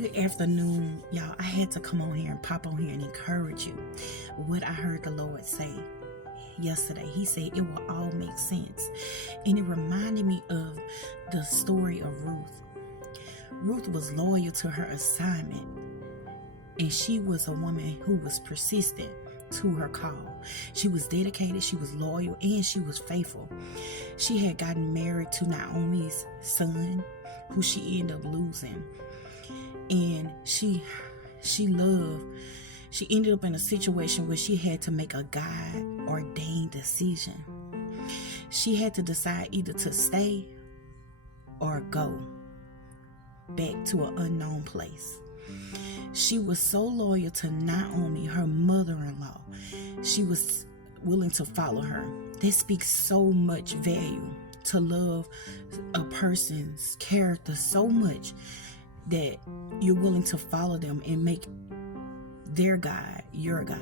Good afternoon, y'all. I had to come on here and pop on here and encourage you. What I heard the Lord say yesterday, He said it will all make sense. And it reminded me of the story of Ruth. Ruth was loyal to her assignment, and she was a woman who was persistent to her call. She was dedicated, she was loyal, and she was faithful. She had gotten married to Naomi's son, who she ended up losing. And she ended up in a situation where she had to make a God-ordained decision. She had to decide either to stay or go back to an unknown place. She was so loyal to Naomi, her mother-in-law. She was willing to follow her. That speaks so much value, to love a person's character so much that you're willing to follow them and make their God your God.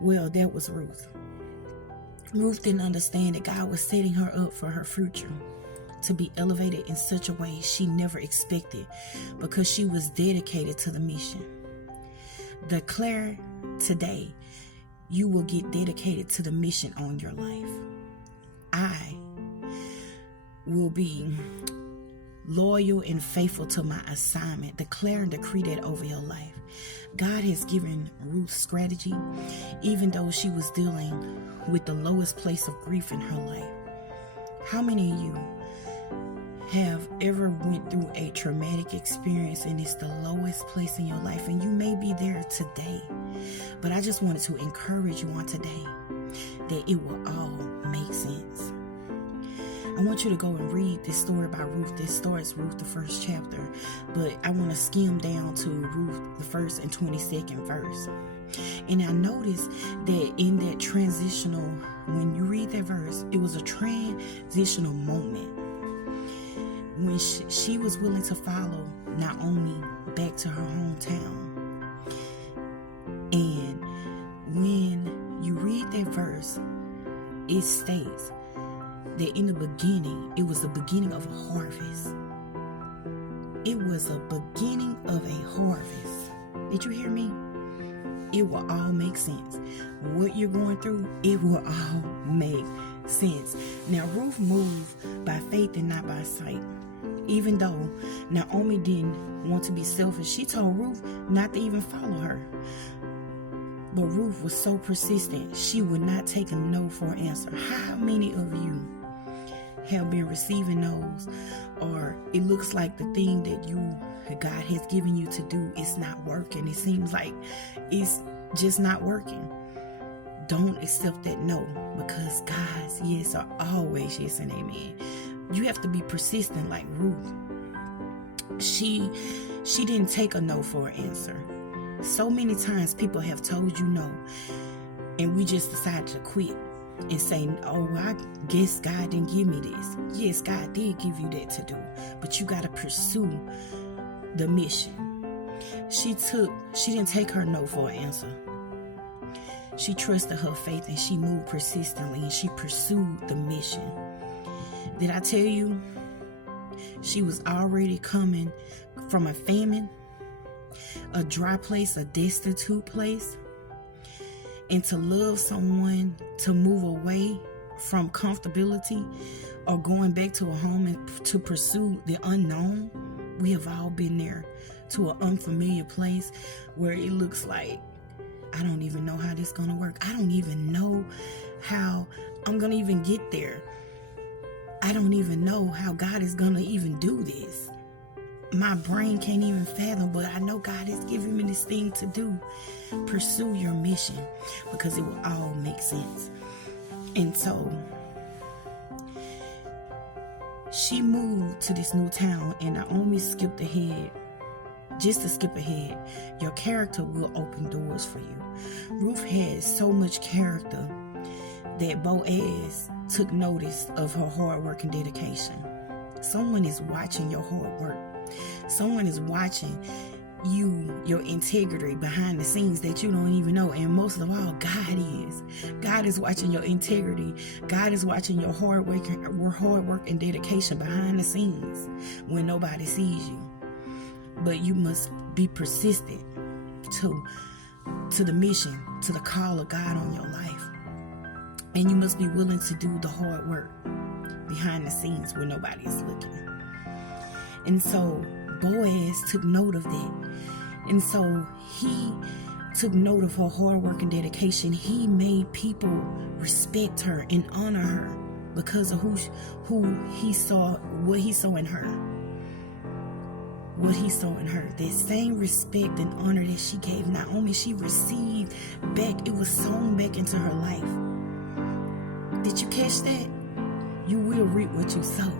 Well, that was Ruth. Ruth didn't understand that God was setting her up for her future to be elevated in such a way she never expected, because she was dedicated to the mission. Declare today, you will get dedicated to the mission on your life. I will be loyal and faithful to my assignment. Declare and decree that over your life. God has given Ruth strategy, even though she was dealing with the lowest place of grief in her life. How many of you have ever went through a traumatic experience and it's the lowest place in your life, and you may be there today? But I just wanted to encourage you on today that it will all make sense. I want you to go and read this story about Ruth. This starts Ruth, the first chapter, but I want to skim down to Ruth, the first and 22nd verse. And I noticed that in that transitional, when you read that verse, it was a transitional moment when she was willing to follow Naomi back to her hometown. And when you read that verse, it states that in the beginning, it was the beginning of a harvest. It was a beginning of a harvest. Did you hear me? It will all make sense. What you're going through, it will all make sense. Now, Ruth moved by faith and not by sight. Even though Naomi didn't want to be selfish, she told Ruth not to even follow her. But Ruth was so persistent, she would not take a no for an answer. How many of you have been receiving no's, or it looks like the thing that God has given you to do is not working? It seems like it's just not working. Don't accept that no, because God's yes are always yes and amen. You have to be persistent like Ruth. She didn't take a no for an answer. So many times people have told you no, and we just decided to quit and say, oh, I guess God didn't give me this. Yes, God did give you that to do, but you got to pursue the mission. She didn't take her no for an answer. She trusted her faith, and she moved persistently, and she pursued the mission. Did I tell you she was already coming from a famine, a dry place, a destitute place? And to love someone, to move away from comfortability or going back to a home and to pursue the unknown. We have all been there, to an unfamiliar place where it looks like, I don't even know how this is going to work. I don't even know how I'm going to even get there. I don't even know how God is going to even do this. My brain can't even fathom, but I know God has given me this thing to do. Pursue your mission, because it will all make sense. And so she moved to this new town, and Naomi skipped ahead. Just to skip ahead, your character will open doors for you. Ruth had so much character that Boaz took notice of her hard work and dedication. Someone is watching your hard work. Someone is watching your integrity behind the scenes that you don't even know. And most of all, God is watching your integrity. God is watching your hard work and dedication behind the scenes when nobody sees you. but you must be persistent to the mission, to the call of God on your life. And you must be willing to do the hard work behind the scenes where nobody is looking. And so Boaz took note of that. And so he took note of her hard work and dedication. He made people respect her and honor her because of who he saw, what he saw in her. What he saw in her. That same respect and honor that she gave Naomi, she received back. It was sown back into her life. Did you catch that? You will reap what you sow.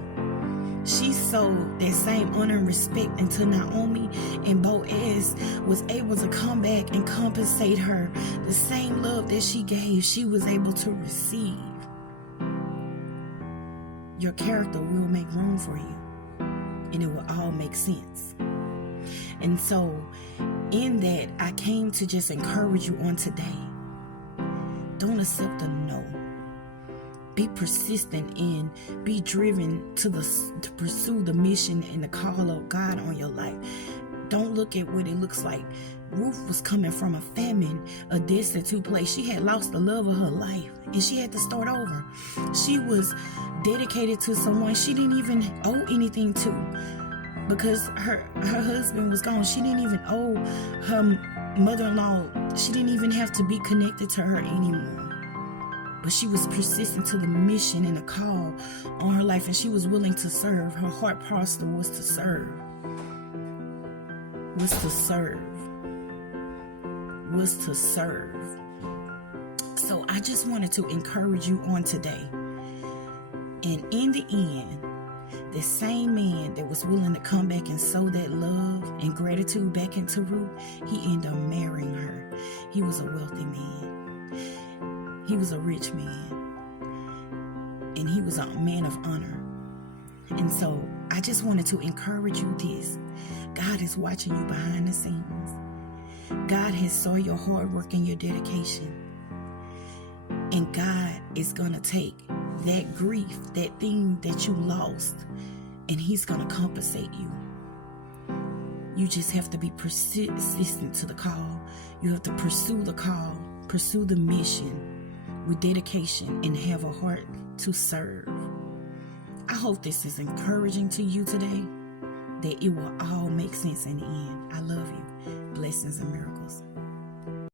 She sowed that same honor and respect into Naomi, and Boaz was able to come back and compensate her. The same love that she gave, she was able to receive. Your character will make room for you, and it will all make sense. And so in that, I came to just encourage you on today. Don't accept a no. Be persistent and be driven to pursue the mission and the call of God on your life. Don't look at what it looks like. Ruth was coming from a famine, a destitute place. She had lost the love of her life and she had to start over. She was dedicated to someone she didn't even owe anything to because her husband was gone. She didn't even owe her mother-in-law. She didn't even have to be connected to her anymore. But she was persistent to the mission and the call on her life, and she was willing to serve. Her heart posture was to serve. Was to serve. So I just wanted to encourage you on today. And in the end, the same man that was willing to come back and sow that love and gratitude back into Ruth, he ended up marrying her. He was a wealthy man. He was a rich man, and he was a man of honor. And so I just wanted to encourage you this. God is watching you behind the scenes. God has saw your hard work and your dedication. And God is going to take that grief, that thing that you lost, and he's going to compensate you. You just have to be persistent to the call. You have to pursue the call, pursue the mission with dedication, and have a heart to serve. I hope this is encouraging to you today, that it will all make sense in the end. I love you. Blessings and miracles.